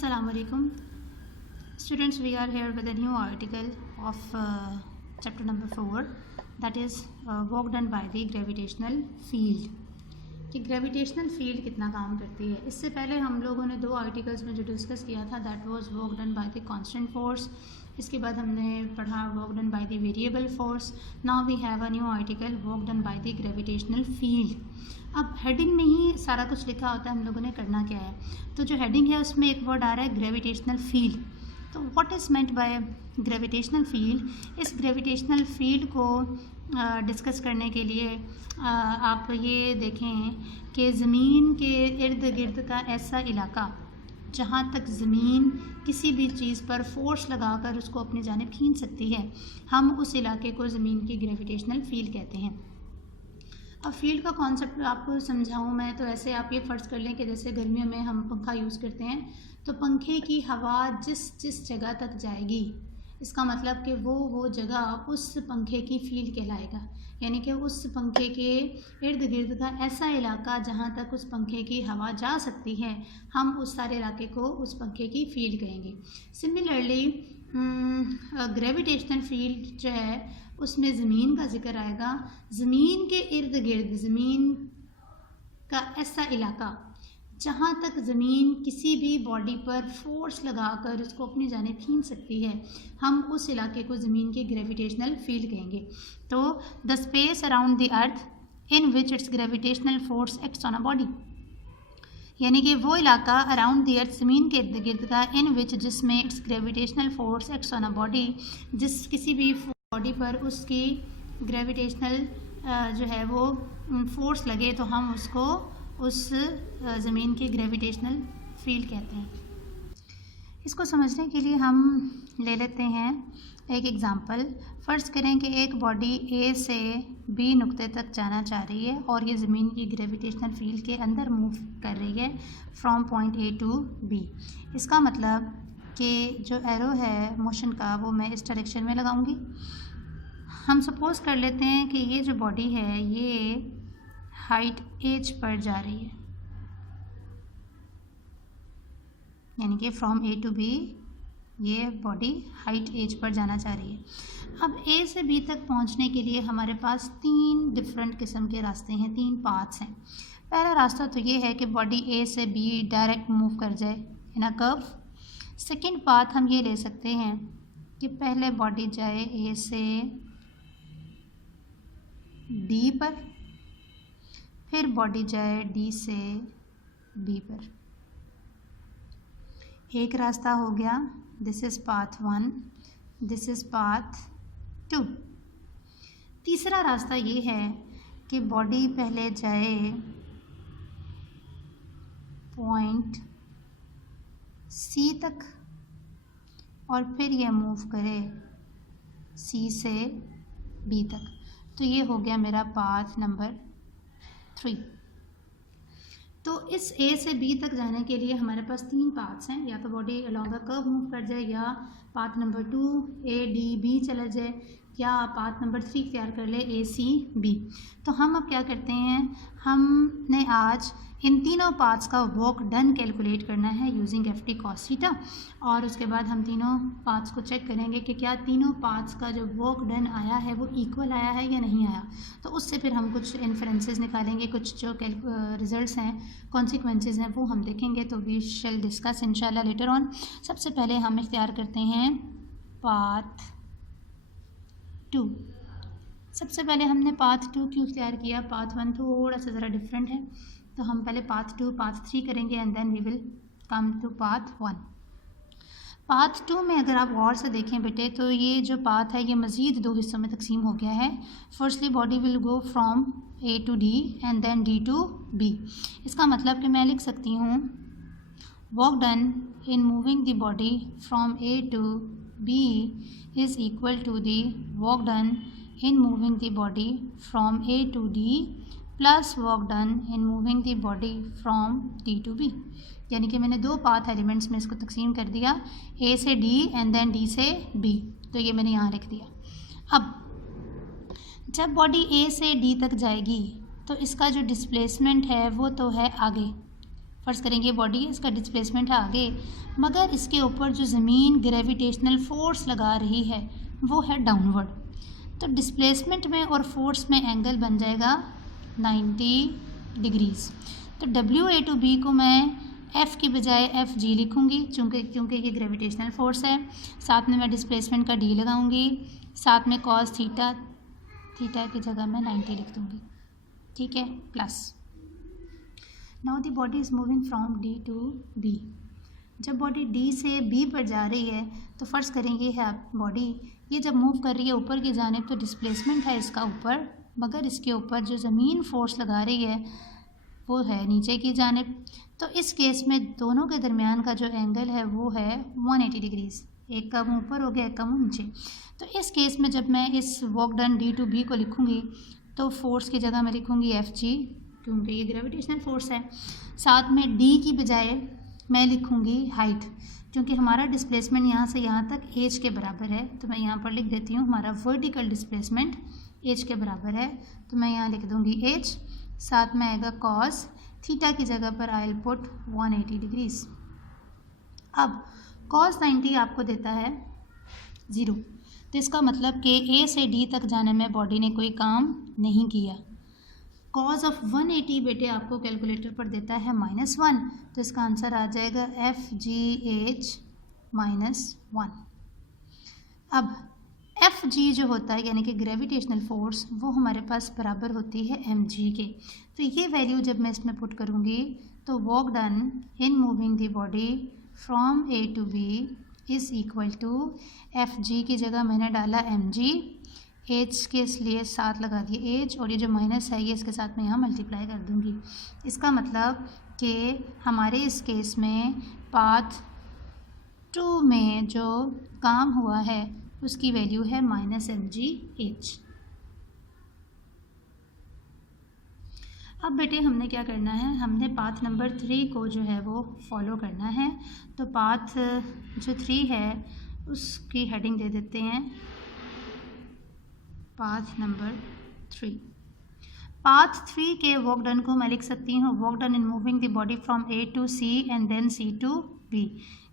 Assalamu alaikum. Students, we are here with a new article of chapter number 4, that is work done by the gravitational field. कि gravitational field कितना काम करती है। इससे पहले हम लोगों ने दो आर्टिकल्स में जो डिस्कस किया था, that was work done by the constant force. इसके बाद हमने पढ़ा work done by the variable force. Now we have a new article work done by the gravitational field. अब हेडिंग में ही सारा कुछ लिखा होता है, हम लोगों ने करना क्या है। तो जो हेडिंग है उसमें एक वर्ड आ रहा है ग्रेविटेशनल फील्ड। तो what is meant by gravitational field. इस ग्रेविटेशनल फील्ड को डिस्कस करने के लिए आप ये देखें कि ज़मीन के इर्द गिर्द का ऐसा इलाका जहाँ तक ज़मीन किसी भी चीज़ पर फोर्स लगाकर उसको अपनी जानिब खींच सकती है, हम उस इलाके को ज़मीन की ग्रेविटेशनल फील्ड कहते हैं। अब फील्ड का कॉन्सेप्ट आपको समझाऊं मैं तो ऐसे आप ये फ़र्ज़ कर लें कि जैसे गर्मियों में हम पंखा यूज़ करते हैं, तो पंखे की हवा जिस जगह तक जाएगी, इसका मतलब कि वो जगह उस पंखे की फील्ड कहलाएगा। यानी कि उस पंखे के इर्द गिर्द का ऐसा इलाका जहाँ तक उस पंखे की हवा जा सकती है, हम उस सारे इलाके को उस पंखे की फील्ड कहेंगे। सिमिलरली ग्रेविटेशनल फील्ड जो है उसमें ज़मीन का जिक्र आएगा। ज़मीन के इर्द गिर्द ज़मीन का ऐसा इलाका जहाँ तक ज़मीन किसी भी बॉडी पर फोर्स लगाकर उसको अपनी जानिब खींच सकती है, हम उस इलाके को ज़मीन की ग्रेविटेशनल फील्ड कहेंगे। तो the space around the earth in which it's gravitational force acts on a body, यानी कि वो इलाका अराउंड द अर्थ ज़मीन के इर्द गिर्द का इन विच जिसमें it's gravitational force acts on a body, जिस किसी भी बॉडी पर उसकी ग्रेविटेशनल जो है वो फोर्स लगे तो हम उसको उस ज़मीन की ग्रेविटेशनल फील्ड कहते हैं। इसको समझने के लिए हम ले लेते हैं एक एग्ज़ाम्पल। फ़र्ज़ करें कि एक बॉडी ए से बी नुक्ते तक जाना चाह रही है और ये ज़मीन की ग्रेविटेशनल फील्ड के अंदर मूव कर रही है from point A to B. इसका मतलब कि जो एरो है मोशन का वो मैं इस डायरेक्शन में लगाऊंगी। हम सपोज़ कर लेते हैं कि ये जो बॉडी है ये हाइट एच पर जा रही है, यानी कि फ्रॉम ए टू बी ये बॉडी हाइट एच पर जाना चाह रही है। अब ए से बी तक पहुंचने के लिए हमारे पास तीन डिफरेंट किस्म के रास्ते हैं, तीन पाथ्स हैं। पहला रास्ता तो ये है कि बॉडी ए से बी डायरेक्ट मूव कर जाए इन अ कर्व। सेकेंड पाथ हम ये ले सकते हैं कि पहले बॉडी जाए ए से डी पर, फिर बॉडी जाए डी से बी पर। एक रास्ता हो गया, this is path 1, this is path 2। तीसरा रास्ता ये है कि बॉडी पहले जाए पॉइंट सी तक और फिर यह मूव करे सी से बी तक। तो ये हो गया मेरा पाथ नंबर 3। तो इस ए से बी तक जाने के लिए हमारे पास तीन पाथ्स हैं, या तो body along the curve move कर जाए, या path number 2 A D B चला जाए, या पाथ नंबर 3 तैयार कर ले ए सी बी। तो हम अब क्या करते हैं, हमने आज इन तीनों पाथ्स का वर्क डन कैलकुलेट करना है using F T cos theta, और उसके बाद हम तीनों पाथ्स को चेक करेंगे कि क्या तीनों पाथ्स का जो वर्क डन आया है वो इक्वल आया है या नहीं आया। तो उससे फिर हम कुछ इन्फरेंसेस निकालेंगे, कुछ जो रिजल्ट्स हैं, कॉन्सिक्वेंसेस हैं, वो हम देखेंगे। तो वी शैल डिस्कस इंशाल्लाह लेटर ऑन। सबसे पहले हम इख्तियार करते हैं पाथ 2। सबसे पहले हमने पाथ 2 क्यों इख्तियार किया, पाथ 1 थोड़ा सा ज़रा डिफरेंट है, तो हम पहले पाथ 2 पाथ 3 करेंगे and then we will come to path 1। Path 2 में अगर आप गौर से देखें बेटे, तो ये जो पाथ है ये मज़ीद दो हिस्सों में तकसीम हो गया है। Firstly body will go from A to D and then D to B. इसका मतलब कि मैं लिख सकती हूँ work done in moving the body from A to B is equal to the work done in moving the body from A to D plus work done in moving the body from D to B। यानी कि मैंने दो path elements में इसको तकसीम कर दिया, A से D एंड देन D से B। तो ये मैंने यहाँ लिख दिया। अब जब बॉडी A से D तक जाएगी तो इसका जो डिस्प्लेसमेंट है वो तो है आगे, फ़र्ज़ करेंगे बॉडी इसका डिस्प्लेसमेंट है आगे, मगर इसके ऊपर जो ज़मीन ग्रेविटेशनल फोर्स लगा रही है वो है डाउनवर्ड। तो डिस्प्लेसमेंट में और फोर्स में एंगल बन जाएगा 90 डिग्रीज़। तो WA/B को मैं F की बजाय FG लिखूँगी क्योंकि ये ग्रेविटेशनल फोर्स है। साथ में मैं डिस्प्लेसमेंट का D लगाऊँगी, साथ में cos थीटा की जगह मैं 90 लिख दूँगी, ठीक है, plus. Now the body is moving from D to B। जब बॉडी D से B पर जा रही है तो फ़र्ज़ करेंगे है बॉडी ये जब मूव कर रही है ऊपर की जानिब तो डिस्प्लेसमेंट है इसका ऊपर, मगर इसके ऊपर जो ज़मीन फोर्स लगा रही है वो है नीचे की जानिब। तो इस केस में दोनों के दरमियान का जो एंगल है वो है 180 डिग्रीज़, एक कम ऊपर हो गया एक कम नीचे। तो इस केस में जब मैं इस work done D to B को लिखूँगी तो फोर्स की जगह मैं लिखूँगी FG क्योंकि ये ग्रेविटेशनल फोर्स है। साथ में D की बजाय मैं लिखूँगी हाइट, क्योंकि हमारा डिस्प्लेसमेंट यहाँ से यहाँ तक h के बराबर है। तो मैं यहाँ पर लिख देती हूँ हमारा वर्टिकल डिस्प्लेसमेंट h के बराबर है, तो मैं यहाँ लिख दूँगी h। साथ में आएगा cos थीटा की जगह पर आई विल पुट 180 डिग्रीज़। अब cos 90 आपको देता है 0, तो इसका मतलब कि A से D तक जाने में बॉडी ने कोई काम नहीं किया। cos ऑफ 180 बेटे आपको कैलकुलेटर पर देता है -1, तो इसका आंसर आ जाएगा FGH -1। अब FG जो होता है यानी कि ग्रेविटेशनल फोर्स वो हमारे पास बराबर होती है mg के। तो ये वैल्यू जब मैं इसमें पुट करूँगी तो work done in moving the body from A to B is equal to FG की जगह मैंने डाला mg, एज के लिए 7 लगा दिए एज, और ये जो माइनस है ये इसके साथ मैं यहाँ मल्टीप्लाई कर दूँगी। इसका मतलब कि हमारे इस केस में पाथ 2 में जो काम हुआ है उसकी वैल्यू है -mgh। अब बेटे हमने क्या करना है, हमने पाथ नंबर 3 को जो है वो फॉलो करना है। तो पाथ जो 3 है उसकी हेडिंग दे देते हैं पाथ नंबर 3। पाथ 3 के वर्क डन को मैं लिख सकती हूँ work done in moving the body from A to C and then C to B।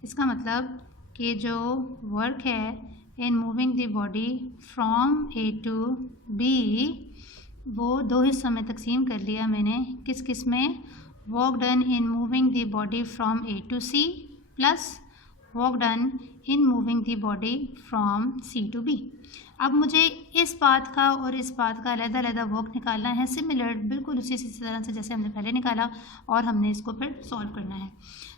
इसका मतलब कि जो वर्क है in moving the body from A to B वो 2 हिस्सों में तकसीम कर लिया मैंने। किस किस में, work done in moving the body from A to C plus work done in moving the body from C to B। अब मुझे इस पाथ का और इस पाथ का अलग-अलग वर्क निकालना है, सिमिलर बिल्कुल उसी तरह से जैसे हमने पहले निकाला, और हमने इसको फिर सॉल्व करना है।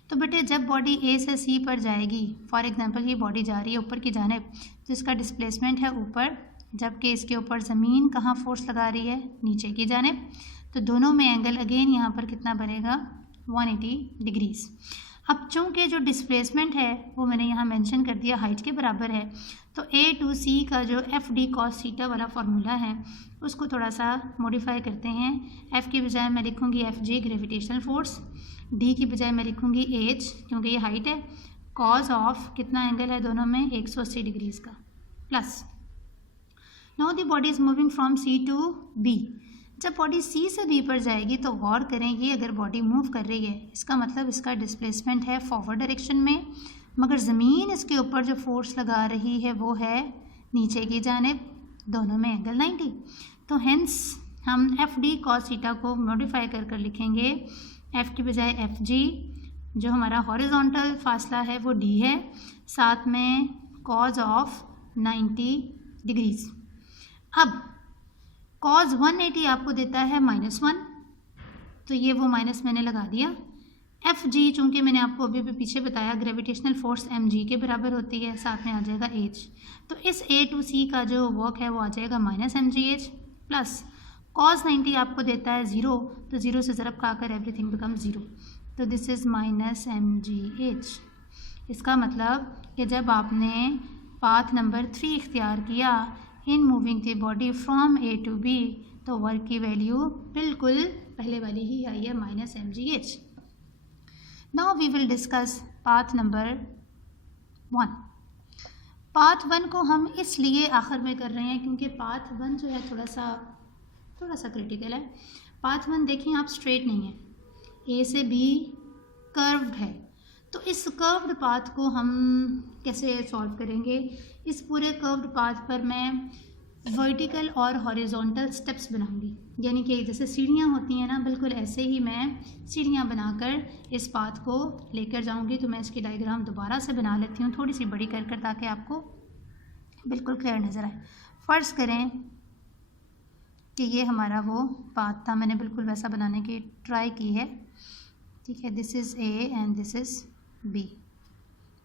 तो बेटे जब बॉडी A से C पर जाएगी, फॉर एग्जांपल ये बॉडी जा रही है ऊपर की जानिब, तो इसका डिस्प्लेसमेंट है ऊपर, जबकि इसके ऊपर ज़मीन कहाँ फोर्स लगा रही है, नीचे की जानिब। तो दोनों में एंगल अगेन यहाँ पर कितना बनेगा 180 डिग्रीज़। अब चूँकि जो डिस्प्लेसमेंट है वो मैंने यहाँ मेंशन कर दिया हाइट के बराबर है, तो A टू C का जो FD cos थीटा वाला फार्मूला है उसको थोड़ा सा मॉडिफाई करते हैं। F की बजाय मैं लिखूँगी FG ग्रेविटेशनल फोर्स, D की बजाय मैं लिखूँगी H क्योंकि ये हाइट है, cos ऑफ कितना एंगल है दोनों में 180 डिग्रीज़ का, plus. Now the body is moving from C to B। जब बॉडी C से B पर जाएगी तो गौर करें ये अगर बॉडी मूव कर रही है इसका मतलब इसका डिस्प्लेसमेंट है फॉरवर्ड डायरेक्शन में, मगर ज़मीन इसके ऊपर जो फोर्स लगा रही है वो है नीचे की जानिब, दोनों में एंगल 90। तो हेंस हम FD cos थीटा को मॉडिफाई कर लिखेंगे F की बजाय FG। जो हमारा हॉरिजॉन्टल फासला है वो D है, साथ में cos ऑफ 90 डिग्रीज़। अब cos 180 आपको देता है -1, तो ये वो माइनस मैंने लगा दिया। FG चूँकि मैंने आपको अभी भी पीछे बताया ग्रेविटेशनल फोर्स mg के बराबर होती है, साथ में आ जाएगा h। तो इस A टू C का जो वर्क है वो आ जाएगा -mgh प्लस cos 90 आपको देता है 0, तो 0 से ज़रब खाकर एवरीथिंग बिकम 0, तो दिस इज़ -mgh। इसका मतलब कि जब आपने पाथ नंबर 3 इख्तियार किया in moving the body from A to B तो वर्क की वैल्यू बिल्कुल पहले वाली ही आई है -mgh। Now we will discuss path number 1। Path 1 को हम इसलिए आखिर में कर रहे हैं क्योंकि पाथ 1 जो है थोड़ा सा क्रिटिकल है। पाथ 1 देखें आप स्ट्रेट नहीं है, A से B कर्व्ड है। तो इस कर्व्ड पाथ को हम कैसे सॉल्व करेंगे? इस पूरे कर्व्ड पाथ पर मैं वर्टिकल और हॉरिजॉन्टल स्टेप्स बनाऊंगी, यानी कि जैसे सीढ़ियाँ होती हैं ना, बिल्कुल ऐसे ही मैं सीढ़ियाँ बनाकर इस पाथ को लेकर जाऊंगी। तो मैं इसकी डायग्राम दोबारा से बना लेती हूँ, थोड़ी सी बड़ी कर ताकि आपको बिल्कुल क्लियर नज़र आए। फ़र्ज़ करें कि ये हमारा वो पाथ था, मैंने बिल्कुल वैसा बनाने की ट्राई की है, ठीक है। This is A and this is B,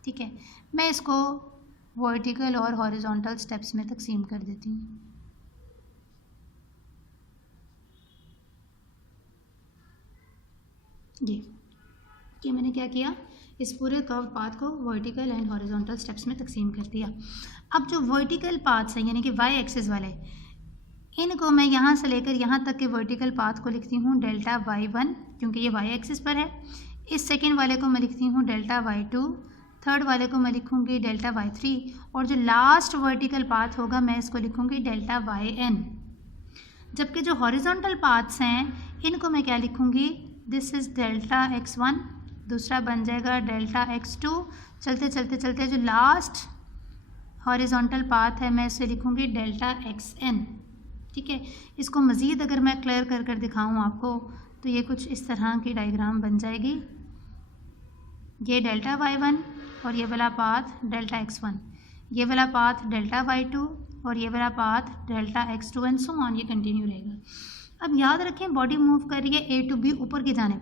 ठीक है। मैं इसको वर्टिकल और हॉरिजॉन्टल स्टेप्स में तकसीम कर देती हूँ। ये मैंने क्या किया, इस पूरे कर्व पाथ को वर्टिकल एंड हॉरिजॉन्टल स्टेप्स में तकसीम कर दिया। अब जो वर्टिकल पाथ्स हैं यानी कि वाई एक्सिस वाले, इनको मैं यहाँ से लेकर यहाँ तक के वर्टिकल पाथ को लिखती हूँ डेल्टा y1, क्योंकि ये वाई एक्सिस पर है। इस सेकेंड वाले को मैं लिखती हूँ डेल्टा y2, थर्ड वाले को मैं लिखूँगी डेल्टा y3, और जो लास्ट वर्टिकल पाथ होगा मैं इसको लिखूँगी डेल्टा yn। जबकि जो हॉरिजॉन्टल पाथ्स हैं इनको मैं क्या लिखूँगी, दिस इज़ डेल्टा x1, दूसरा बन जाएगा डेल्टा x2। चलते चलते चलते जो लास्ट हॉरिजॉन्टल पाथ है मैं इसे लिखूँगी डेल्टा xn, ठीक है। इसको मज़ीद अगर मैं क्लियर कर दिखाऊँ आपको तो ये कुछ इस तरह की डायग्राम बन जाएगी। ये डेल्टा y1 और ये वाला पाथ डेल्टा x1, ये वाला पाथ डेल्टा y2 और ये वाला path delta x2 and so on, ये कंटिन्यू रहेगा। अब याद रखें बॉडी मूव कर रही है ए टू बी ऊपर की जानिब,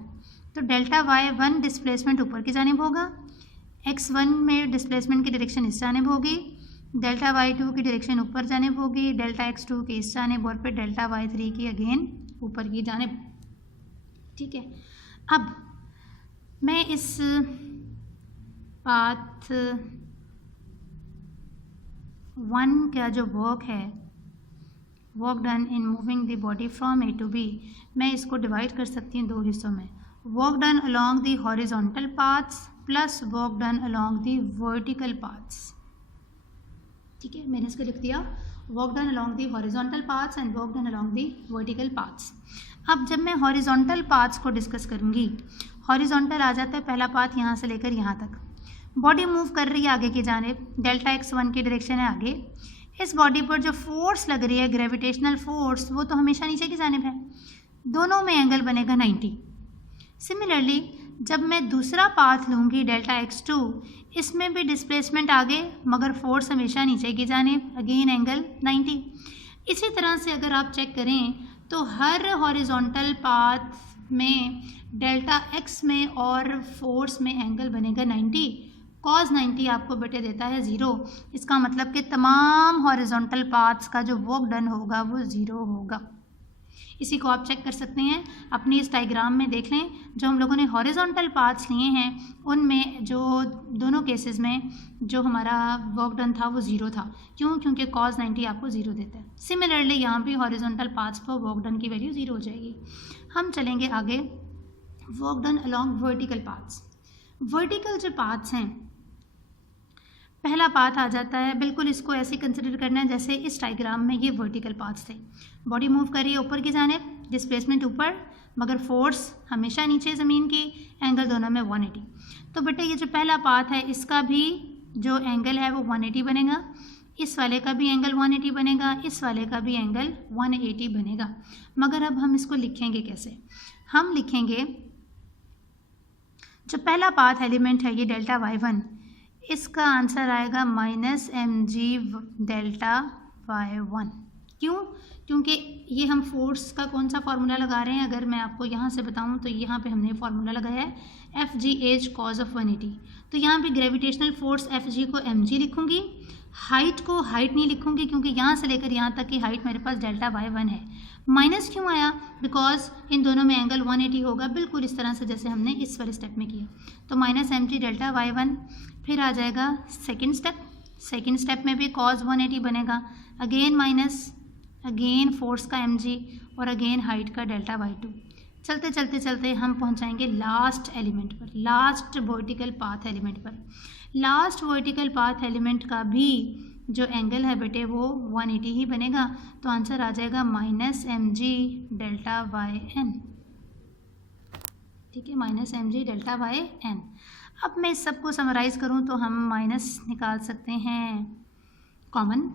तो डेल्टा y1 डिस्प्लेसमेंट ऊपर की जानिब होगा, x1 में डिस्प्लेसमेंट की डायरेक्शन इस जानिब होगी, डेल्टा y2 की डायरेक्शन ऊपर जानिब होगी, डेल्टा x2 की इस जानिब, और फिर डेल्टा y3 की अगेन ऊपर की जानिब, ठीक है। अब मैं इस पाथ 1 का जो वर्क है, work done in moving the body from A to B, मैं इसको डिवाइड कर सकती हूँ दो हिस्सों में, work done along the horizontal paths plus work done along the vertical paths, ठीक है। मैंने इसको लिख दिया work done along the horizontal paths and work done along the vertical paths. अब जब मैं हॉरिजॉन्टल पाथ्स को डिस्कस करूँगी, हॉरिजॉन्टल आ जाता है पहला पाथ यहाँ से लेकर यहाँ तक, बॉडी मूव कर रही है आगे की जानिब, डेल्टा x1 की डायरेक्शन है आगे। इस बॉडी पर जो फोर्स लग रही है ग्रेविटेशनल फोर्स, वो तो हमेशा नीचे की जानिब है, दोनों में एंगल बनेगा 90। सिमिलरली जब मैं दूसरा पाथ लूँगी डेल्टा x2, इसमें भी डिस्प्लेसमेंट आगे मगर फोर्स हमेशा नीचे की जानिब, अगेन एंगल 90। इसी तरह से अगर आप चेक करें तो हर हॉरिजॉन्टल पाथ में डेल्टा x में और फोर्स में एंगल बनेगा 90, कॉस 90 आपको बेटे देता है 0। इसका मतलब कि तमाम हॉरिजॉन्टल पाथ्स का जो वर्क डन होगा वो 0 होगा। इसी को आप चेक कर सकते हैं, अपनी इस डायग्राम में देख लें, जो हम लोगों ने हॉरिजॉन्टल पाथ्स लिए हैं उनमें जो दोनों केसेस में जो हमारा वर्क डन था वो 0 था। क्यों? क्योंकि कॉस 90 आपको 0 देता है। सिमिलरली यहाँ भी हॉरिजॉन्टल पाथ्स पर वर्क डन की वैल्यू 0 हो जाएगी। हम चलेंगे आगे, work done along vertical paths. Vertical जो पाथ्स हैं, पहला पाथ आ जाता है, बिल्कुल इसको ऐसे कंसिडर करना है जैसे इस डायग्राम में ये वर्टिकल पाथ्स थे, बॉडी मूव कर रही है ऊपर की जानिब, डिस्प्लेसमेंट ऊपर मगर फोर्स हमेशा नीचे ज़मीन की, एंगल दोनों में 180। तो बेटा ये जो पहला पाथ है इसका भी जो एंगल है वो 180 बनेगा, इस वाले का भी एंगल 180 बनेगा, इस वाले का भी एंगल 180 बनेगा। मगर अब हम इसको लिखेंगे कैसे? हम लिखेंगे जो पहला पाथ एलिमेंट है ये डेल्टा y1, इसका आंसर आएगा -mg डेल्टा y1। क्यों? क्योंकि ये हम फोर्स का कौन सा फार्मूला लगा रहे हैं, अगर मैं आपको यहाँ से बताऊँ तो यहाँ पे हमने फार्मूला लगाया है FGH cos of 180। तो यहाँ पे ग्रेविटेशनल फोर्स FG को mg लिखूँगी, हाइट को हाइट नहीं लिखूँगी क्योंकि यहाँ से लेकर यहाँ तक की हाइट मेरे पास डेल्टा y1 है। माइनस क्यों आया? बिकॉज इन दोनों में एंगल 180 होगा, बिल्कुल इस तरह से जैसे हमने इस वाले स्टेप में किया। तो -mg डेल्टा y1। फिर आ जाएगा सेकंड स्टेप, सेकंड स्टेप में भी cos 180 बनेगा, अगेन माइनस, अगेन फोर्स का mg और अगेन हाइट का डेल्टा y2। चलते चलते चलते हम पहुंचाएंगे लास्ट एलिमेंट पर, लास्ट वर्टिकल पाथ एलिमेंट पर। लास्ट वर्टिकल पाथ एलिमेंट का भी जो एंगल है बेटे वो 180 ही बनेगा। तो आंसर आ जाएगा -mg डेल्टा yn। ठीक है, minus M G delta by N. अब मैं इस सबको समराइज़ करूँ तो हम माइनस निकाल सकते हैं कॉमन,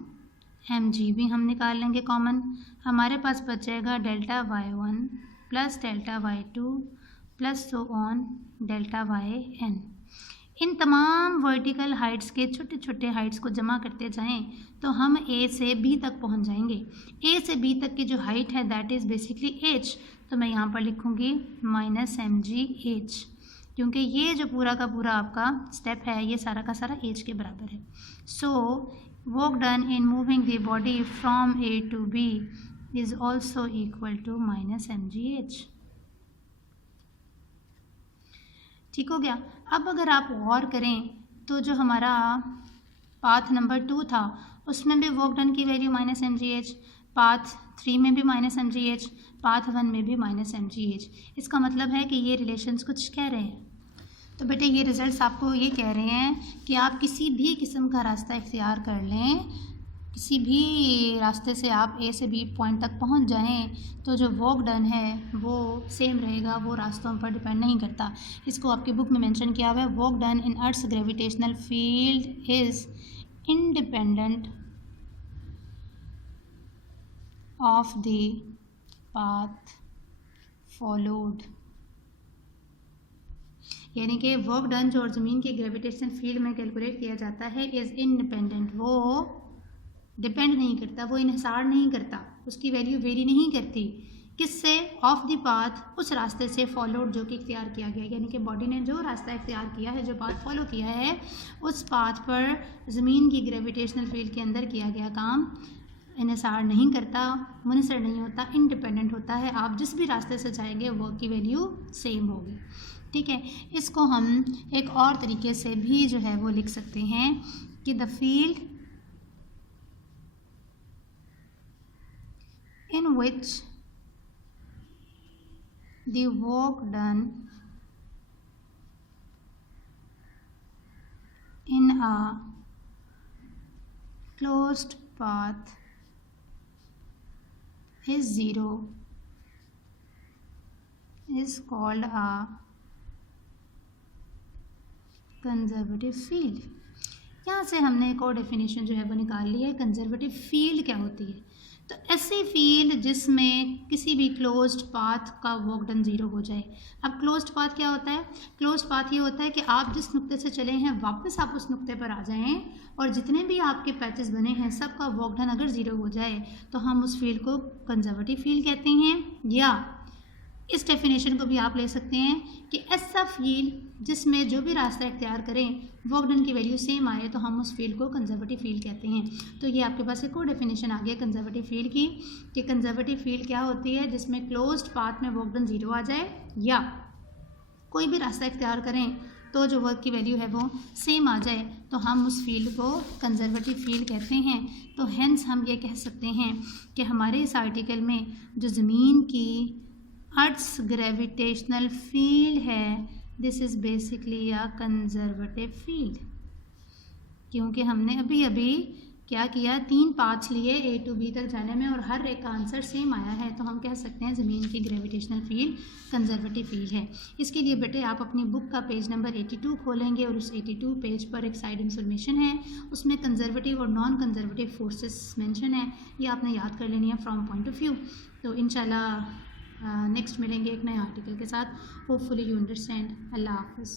एम जी भी हम निकाल लेंगे कॉमन। हमारे पास बचेगा delta by one plus delta by two plus so on delta by N. इन तमाम वर्टिकल हाइट्स के छोटे छोटे हाइट्स को जमा करते जाएं तो हम ए से बी तक पहुंच जाएंगे। ए से बी तक की जो हाइट है दैट इज़ बेसिकली एच, तो मैं यहाँ पर लिखूँगी माइनस एम जी एच, क्योंकि ये जो पूरा का पूरा आपका स्टेप है ये सारा का सारा एच के बराबर है। So work done in moving the body from A to B is also equal to minus M G H. ठीक हो गया। अब अगर आप गौर करें तो जो हमारा पाथ नंबर 2 था उसमें भी वर्क डन की value minus M G H, path 3 में भी minus M G H, path 1 में भी माइनस एम जी एच। इसका मतलब है कि ये रिलेशंस कुछ कह रहे हैं। तो बेटे ये रिजल्ट्स आपको ये कह रहे हैं कि आप किसी भी किस्म का रास्ता इख्तियार कर लें, किसी भी रास्ते से आप ए से बी पॉइंट तक पहुंच जाएं तो जो वर्क डन है वो सेम रहेगा, वो रास्तों पर डिपेंड नहीं करता। इसको आपकी बुक में मेंशन किया हुआ है, work done in earth gravitational field is independent of the path followed. यानी कि वर्क डन जो ज़मीन के ग्रेविटेशनल फील्ड में कैलकुलेट किया जाता है इज़ इंडिपेंडेंट, वो डिपेंड नहीं करता, वो इन्हिसार नहीं करता, उसकी वैल्यू वेरी नहीं करती। किससे? ऑफ द पाथ, उस रास्ते से फॉलोड जो कि इख्तियार किया गया, यानी कि बॉडी ने जो रास्ता इख्तियार किया है, जो पाथ फॉलो किया है, उस पाथ पर ज़मीन की ग्रेविटेशनल फील्ड के अंदर किया गया काम इन्हिसार नहीं करता, मुनसर नहीं होता, इंडिपेंडेंट होता है। आप जिस भी रास्ते से जाएंगे वर्क की वैल्यू सेम होगी। ठीक है, इसको हम एक और तरीके से भी जो है वो लिख सकते हैं कि the field in which the work done in a closed path is zero is called a conservative field. यहाँ से हमने एक और डेफिनेशन जो है वो निकाल ली है, कंजर्वेटिव फील्ड क्या होती है। तो ऐसी फील्ड जिसमें किसी भी क्लोज्ड पाथ का वर्क डन ज़ीरो हो जाए। अब क्लोज्ड पाथ क्या होता है? क्लोज्ड पाथ ये होता है कि आप जिस नुक्ते से चले हैं वापस आप उस नुक्ते पर आ जाएं और जितने भी आपके पैचेस बने हैं सबका वर्क डन अगर ज़ीरो हो जाए तो हम उस फील्ड को कंजर्वेटिव फील्ड कहते हैं। या इस डेफिनेशन को भी आप ले सकते हैं कि ऐसा फील्ड जिसमें जो भी रास्ता इख्तियार करें वर्क डन की वैल्यू सेम आए तो हम उस फील्ड को कंजर्वेटिव फील्ड कहते हैं। तो ये आपके पास एक और डेफिनेशन आ गया कंजर्वेटिव फील्ड की, कि कंजर्वेटिव फील्ड क्या होती है? जिसमें क्लोज्ड पाथ में वर्क डन ज़ीरो आ जाए या कोई भी रास्ता इख्तियार करें तो जो वर्क की वैल्यू है वो सेम आ जाए तो हम उस फील्ड को कंजर्वेटिव फील्ड कहते हैं। तो हेंस हम ये कह सकते हैं कि हमारे इस आर्टिकल में जो ज़मीन की अर्थ्स ग्रेविटेशनल फील्ड है this is basically a conservative field, क्योंकि हमने अभी अभी क्या किया, 3 पाथ्स लिए ए टू बी तक जाने में और हर एक का आंसर सेम आया है, तो हम कह सकते हैं ज़मीन की ग्रेविटेशनल फील्ड कंजर्वेटिव फील्ड है। इसके लिए बेटे आप अपनी बुक का पेज नंबर 82 खोलेंगे और उस 82 पेज पर एक साइड इंफॉर्मेशन है, उसमें कंजर्वेटिव और नॉन कंजर्वेटिव फोर्सेस मेंशन है, ये आपने याद कर लेनी है फ्रॉम पॉइंट ऑफ व्यू। तो इंशाल्लाह नेक्स्ट मिलेंगे एक नए आर्टिकल के साथ। Hopefully you understand. अल्लाह हाफ़िज़।